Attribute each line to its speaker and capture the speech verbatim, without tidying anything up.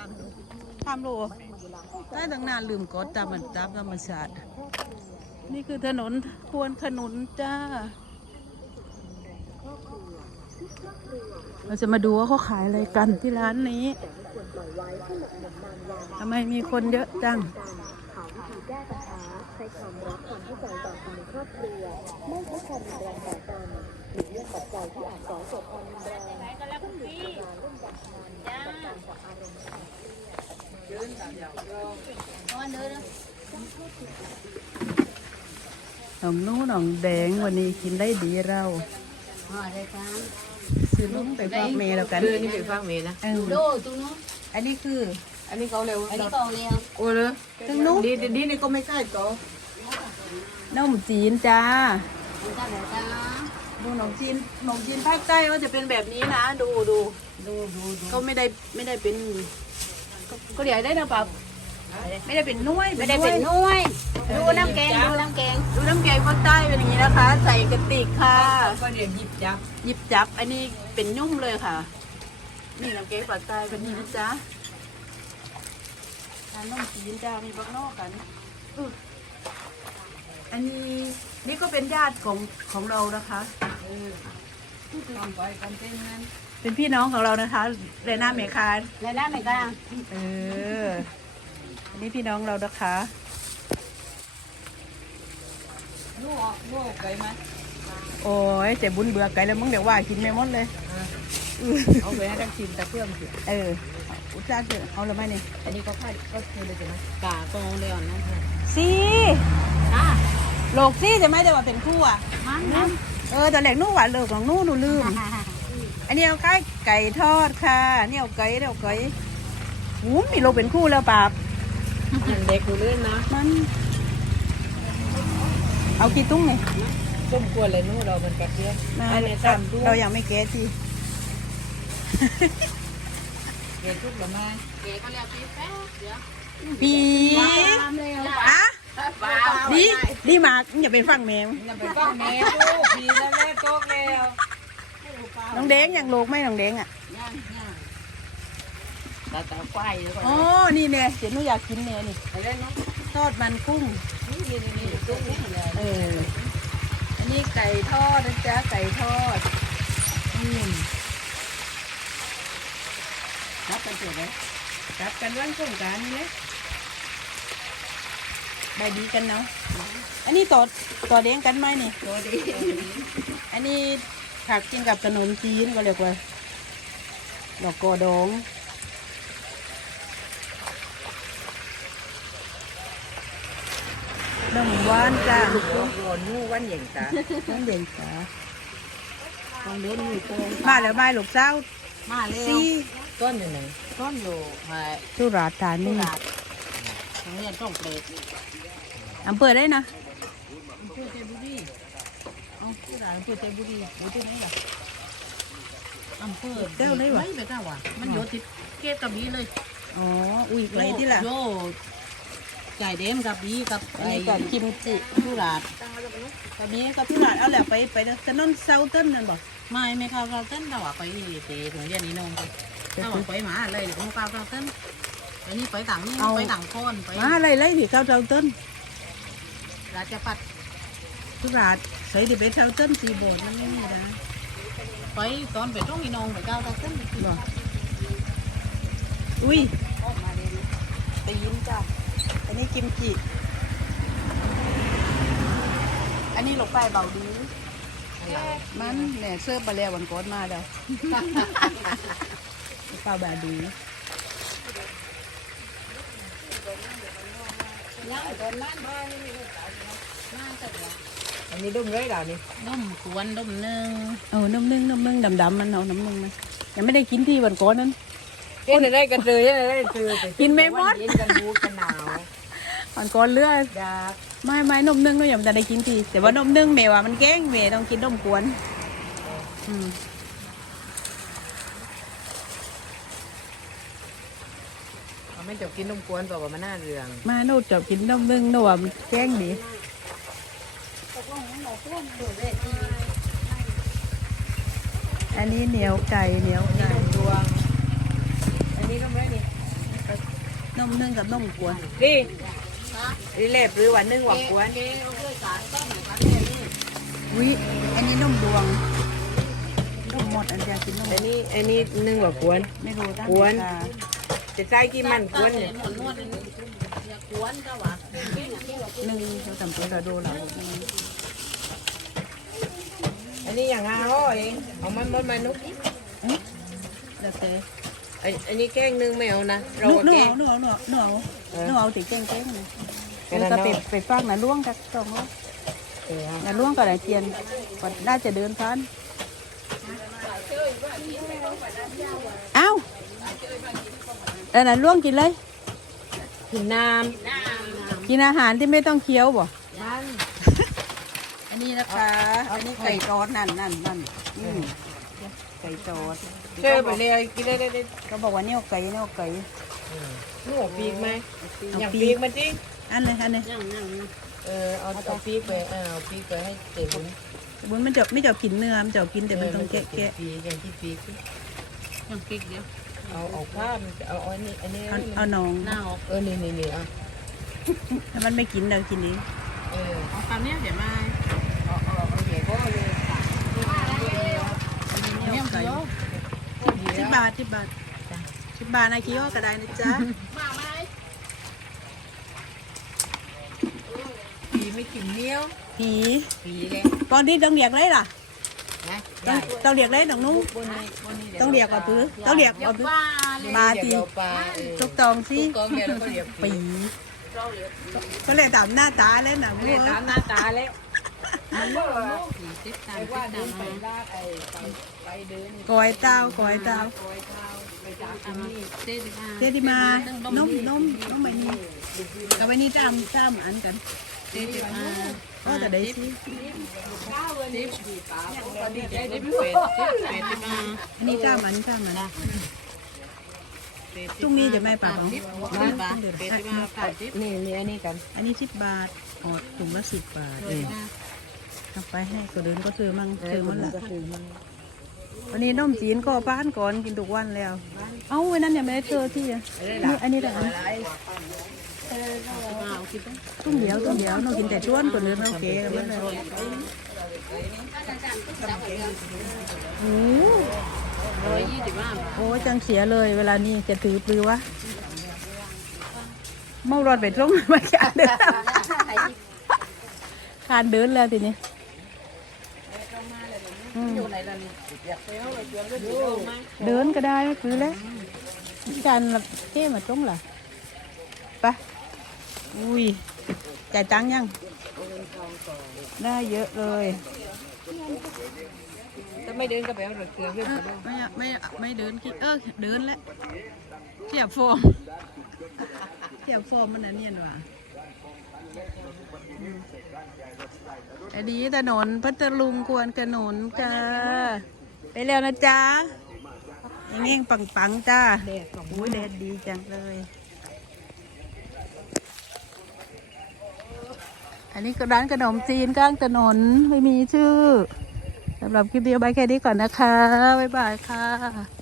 Speaker 1: ทำโลได้ตั้งนานลืมกดตามมันตามธรรมชาตินี่คือถนนควนขนุนจ้าเราจะมาดูว่าเขาขายอะไรกันที่ร้านนี้ทำไมมีคนเยอะจัง
Speaker 2: ใช้ความรักความเข้าใจต่อกันในครอบครัวไม่ใช้ความรุนแรงต่อกันหรือเรื่องปัจจัยที่อาจก่อเกิดความรุนแรงเช่นดื่มสุราเล่นการพนันจัดการกับอารมณ์
Speaker 1: หนองนู้นหนองแดงวันนี้กินได้ดีเราซื้อลูกไปฝากเมย์แล้วกัน
Speaker 3: คือนี่ไปฝากเมย์นะ
Speaker 1: โดตรงนู้นอันนี้คือ
Speaker 3: อันนี้เขาเร็ว
Speaker 2: อันนี้เขาเร็ว
Speaker 3: โอ้เลยทั้งนู้นดีดีนี่ก็ไม่ใกล้ต่อ
Speaker 1: น้องจีนจ้าดูหนองจีนหนองจีนภาคใต้ว่าจะเป็นแบบนี้นะดูดู
Speaker 3: ดูดูดู
Speaker 1: เขาไม่ได้ไม่ได้เป็นก็เดี๋ยวได้นะปั๊บไม่ได้เป็นน้วย
Speaker 2: ไม่ได้เป็นน้วยดูน้ำแกงดูน้ำแกง
Speaker 1: ดูน้ำแกงภาคใต้เป็นอย่างนี้นะคะใส่กระติกค่ะ
Speaker 3: ก็เดี๋ยวหยิบจับ
Speaker 1: หยิบจับอันนี้เป็นยุ่มเลยค่ะนี่น้ำแกงภาคใต้เป็นนี้นะจ๊ะทานน้องจีนจ้ามีบักนอกกันอันนี้นี่ก็เป็นญาติของของเรานะคะ
Speaker 3: ทำไปกันเป็นนั้น
Speaker 1: เป็นพี่น้องของเรานะคะเรน่าเมคาน
Speaker 2: เรน่าเมคาน
Speaker 1: เอออันนี้พี่น้องเรานะคะ
Speaker 3: ลูกลูกไก่ไหม
Speaker 1: โอ้ยแต่บุญเบื่อไก่แล้วมึงเดี๋ยวว่ากินไม่หมดเลย
Speaker 3: เอาไปให้ดักชิมตะเพื่อมสิ
Speaker 1: เอออุตส่าห์เจอเอาเลยไหมเนี่ย
Speaker 3: อันนี้ก็ค่ายก็คือเลยใช่ไหมกาโตเลยอ่อนนะ
Speaker 1: ซีโลกซี่ใช่ไหมแต่ว่าเป็นคู่อ่ะเออแต่แหลกนู่นหวานเลิกของนู่นหนูลืมอันนี้เอาไก่ไก่ทอดค่ะนี่เอาไก่เอาไก่หูมีโลกเป็นคู่แล้วปาบ
Speaker 3: เด็กดูเล่นนะ
Speaker 1: มันเอากี่ตุ้งเนี่ย
Speaker 3: ต้มกวนเลยนู่นเรามันกระเทียม
Speaker 1: อันนี้เรายังไม่แก้ที
Speaker 3: เกทุกหรือไม่
Speaker 2: เกก็เรียกปีแป๊บเดี๋ยว
Speaker 1: ปีอ่ะดีดีมากอย่าไปฟังแมว
Speaker 3: อย่าไปฟังแมวลูกปีแล้วแม่โตแล้ว
Speaker 1: น้องเด้งอย่างโลกไหมน้องเด้งอ่ะ
Speaker 2: ย่างย่าง
Speaker 3: ตาตาไฟแล้วก็
Speaker 1: อ๋อนี่เนี่ยเดี๋ยวหนูอยากกินเนี่ยนี่
Speaker 3: ไปเล่นเนาะ
Speaker 1: ทอดมันกุ้ง
Speaker 3: นี่นี่นี่กุ้งนี่เลย
Speaker 1: เอออันนี้ไก่ทอดนะจ๊ะไก่ทอดอืม
Speaker 3: รับกันเถอะไหม
Speaker 1: รับกันวันสงกรานต์นี่เลยใบดีกันเนาะอันนี้ต่อต่อเด้งกันไหมนี่
Speaker 3: ต่อดี
Speaker 1: อันนี้ผักกินกับขนมจีนก็เรียกว่าดอกกอดองนมหวานจ้า
Speaker 3: ลูกร้อนนู่วันเหย่งจ้า
Speaker 1: วันเหย่งจ้าตองเล่นมีโป่งมาแล้วมาลูกเจ้า
Speaker 3: มาแล้วต้นอยู่ไหนต้นอยู่ไอ้
Speaker 1: สุราษฎร์ธานี
Speaker 3: โรงเรียนต้องเปรต
Speaker 1: อำเภอได้นะ
Speaker 3: อำเภอเทบุรีเอาสุราษฎร์อำเภอเทบุรีอยู่ที่ไหนล่ะอำเภอ
Speaker 1: เจ้าได้หวะ
Speaker 3: ไม่ไปก้าวว่ะมันอยู่ติดเกตกับบีเลย
Speaker 1: อ๋ออุ้ยไกลที่ล่ะ
Speaker 3: โยไก่เด้มกับบีกับ
Speaker 1: ไอ้กับกิมจิ
Speaker 3: สุราษฎร์
Speaker 1: กับบีกับสุราษฎร์เอาแหละไปไปถนนเซาเทิร์นนั่นบอก
Speaker 3: ไม่ไม่เข้าเข้าเต้นเราอะไปตีถึงเรียนนี้น้องไปเข้าไปหมาเลยหรือเข้าเข้าเต้นอันนี้ไปต่างนี่ไปต่างโคนไป
Speaker 1: มาอะไรไรที่เข้าเซาเทิร์น
Speaker 3: ราชพัฒ
Speaker 1: สุราษฎร์ใส่ที่ไปเซาเทิร์นสีโบดนั่นไม่มีนะ
Speaker 3: ไปตอนไปต้องมีน้องไปเข้าเข้าเต้น
Speaker 1: บอกอุ้ยตีนจ้ะอันนี้กิมจิอันนี้หลบไปเบาดีมันเนี่ยเสื้อปลาเล่วันก่อนมาแล้วปลาบาดี
Speaker 3: อันนี้ดุ้มเลยดาวนี่
Speaker 1: ดุ้มขวนดุ้มนึ่งเออน้ำนึ่งน้ำนึ่งดำดำมันเอาน้ำนึ่งมันยังไม่ได้กินที่วันก่อนนั้น
Speaker 3: เอ็นได้กันเลยยังได้คือ
Speaker 1: กินไม่หมด
Speaker 3: เย็นกันบูกันหนาว
Speaker 1: วันก่อนเลือด
Speaker 3: ยา
Speaker 1: ไม่ไม่นมนึ่งก็ยังจะได้กินทีแต่ว่านมนึ่งเมว่ามันแกงเมต้องกินนมกวนอืม
Speaker 3: เขาไม่จบกินนมกวนบอกว่ามันน่าเรือง
Speaker 1: มาโน่จบกินนมนึ่งโน่ว่ามันแกงดีอันนี้เหนียวไก่เหนียวไก่
Speaker 3: ดวงอันนี้ก็ไม่นี่
Speaker 1: นมนึ่งกับนมกวน
Speaker 4: đi đi lẹp rưỡi quả nưng quả cuốn
Speaker 1: วิอันนี้นมดวงนมหมดอันเดียวกินนม
Speaker 4: anh đi anh đi nưng quả cuốn
Speaker 1: ไม่รู้ตั้ง
Speaker 4: กวน
Speaker 1: แต่
Speaker 4: จะใส่กี่มันcuốn
Speaker 3: เห็
Speaker 4: เนี่ย
Speaker 3: นหมดนวดอย่ากวนก็ว่า
Speaker 1: หนึ่งเราทำตัวเราดูเรา
Speaker 4: อันนี้อย่างอ้าวเองเอามันมันมานุก
Speaker 1: เดี๋ยวเต้
Speaker 4: อันอันนี้แกงนึงไม่เอานะเรา
Speaker 1: นู
Speaker 4: ก็
Speaker 1: นู
Speaker 4: แกง
Speaker 1: เอานูเอานูเอานูเอา
Speaker 4: เออ
Speaker 1: นูเอาติเก้งเก้งเลย
Speaker 4: แค่นั้น
Speaker 1: ก็
Speaker 4: เนาะ
Speaker 1: ไปไปฟังนะล่วงกับสองแล้ว
Speaker 4: เออ
Speaker 1: นะล่วงกับไหนเทียนก็น่าจะเดินพันเอ้าแต่น่ะล่วงกินเลย
Speaker 4: กินน้
Speaker 1: กินอาหารที่ไม่ต้องเคี้ยวบ่
Speaker 4: ำมัน
Speaker 1: อันนี้นะคะ อันนี้ไก่ทอดนั่นนั่นนั่นอืมไก่ทอด
Speaker 4: เจอไปเลยกินได้ได้ได้
Speaker 1: ก็บอกว่าเนี่ยไก่เนี่ยไก่
Speaker 4: นี่หัวปีกไหม
Speaker 1: เอา
Speaker 4: อย่าง
Speaker 1: ปี
Speaker 4: ปี
Speaker 1: ก
Speaker 4: กมันจิ
Speaker 1: อันเลยอันเลย
Speaker 4: เออเอาเอาปีกไปเออเอาปีกไปให้เจ๋ง
Speaker 1: บุญมันจะไม่จะกินเนื้อมันจะกินแต่มันต้องแกะแกะ
Speaker 4: ปีกอย่างที่ปีกสิ
Speaker 3: ยังกิ๊กเดียว
Speaker 4: เอาเอาข้าวมันจะเอาอันนี้อันนี้
Speaker 1: เอาเอาหนอง
Speaker 3: หน้าออก
Speaker 4: เออนี่นี่นี่อ่ะ
Speaker 1: ถ้ามันไม่กินเรากินเอง
Speaker 4: เออ
Speaker 3: เอาคำนี้เดี๋ยวมา
Speaker 4: เอาเอาเอาเหยียบก็เลย
Speaker 3: เนี่ยเดียว
Speaker 1: สิบบาทสิบบาทสิบบาทนะคิโอก็ได้นะจ๊ะ
Speaker 4: ปีไม่กินเนี้ยว
Speaker 1: ผี
Speaker 4: ปีเลย
Speaker 1: ตอนนี้ต้องเรียกเลยล่ะ
Speaker 4: นะ
Speaker 1: ต้องต้องเรียกเลยน้องนู้
Speaker 4: บนนี้บนนี้
Speaker 1: ต้องเรียกว่าปื้อต้องเรียกว่าปื้อ ปลาตี
Speaker 4: ปลาเออ
Speaker 1: ทุกตองสิ
Speaker 4: ทุกตองเนี่ยเราก็เรียกปี
Speaker 1: ปีก็เลยตามหน้าตาแล้วนะ
Speaker 4: ไม่ได้ตามหน้าตาแล้ว
Speaker 3: สี่สิบสาม
Speaker 4: ไอ้
Speaker 3: สิบ
Speaker 4: ว่า
Speaker 3: สา
Speaker 4: เดิ
Speaker 3: ม
Speaker 4: นไปลากไอ้ไปไปเดิน
Speaker 1: กอยเต้ากอยเต้า
Speaker 4: คอยเท้าไปจาก
Speaker 3: อัน
Speaker 4: ที่
Speaker 3: นี้
Speaker 4: นี่
Speaker 3: เจ็ดสิบห้า
Speaker 1: เจดีมาน้มน้มน้มใบนี้กับใบนี้ตามตามอันกัน
Speaker 3: เจ็ดสิบห้า
Speaker 1: ก็จะได้สิ
Speaker 3: สิบสิบเจ็ดสิบแปดสิบแปดสิบห้า
Speaker 1: อันนี้ตามอันตามอันตรงนี้จะไม่ปรับ
Speaker 3: สิบ
Speaker 1: เนาะ
Speaker 3: สิบบาทแปดสิบห้าแปดสิบ
Speaker 4: นี่นี่อันนี้กัน
Speaker 1: อันนี้สิบบาทออดถุงละสิบบาททำไปให้ก็เดินก็ซื้อมั่งซื้อมันละวันนี้น้มจีนก็บ้านก่อนกินทุกวันแล้ว เอ้าวันนั้นยังไม่ได้เจอที่อ่ะนี่อันนี้แต่อัน
Speaker 3: ห้าสิบ
Speaker 1: ตุ้มเดียวตุ้มเดียวน้องกินแต่ชวนคนอื่นโอเคกันเลยโอ้
Speaker 3: ร้อยยี่สิบห้า
Speaker 1: โอ้จังเสียเลยเวลานี้จะถือปลือวะเมารอดไปตรงมาขานเดินขานเดินแล้วทีนี้อืมเดินก็ได้ไม่ปลือแล้วจานละเท่มาตรงล่ะไปอุ้ยจ่ายตังค์ยัง ได้เยอะเลย
Speaker 4: ถ้าไม่เดินก็ไปเอารถเกลือขึ้น
Speaker 1: เอ
Speaker 4: ไป
Speaker 1: อไม่ไม่ไม่เดินกี่เออเดินแล้วเทียบโฟมเทียบโฟมมันอันเนียนว่ะอืมไอ้ดีถนนพัทลุงควรขนนจ้าไปแล้วนะจ๊ะยังเง่งปังปังๆจ้า
Speaker 4: แดดสอง
Speaker 1: อุ้ยแดดดีจังเลย อันนี้ก็ร้านขนมจีนข้างถนนไม่มีชื่อสำหรับคลิปเดียวบายแค่นี้ก่อนนะคะ บ๊ายบายค่ะ